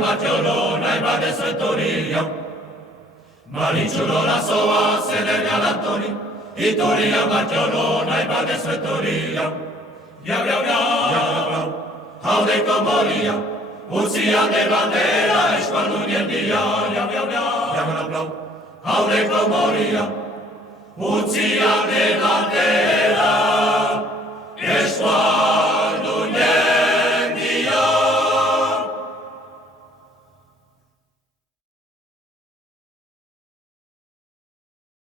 Marciolona e va de Srettoria. Malicciolo la soa se ne galantoni, Itoria Marciolona e va de Srettoria. Via via via, haude comoria, Uzia de bandera, esquadrunien dia, via via via, haude comoria, Uzia de bandera, esquadrunien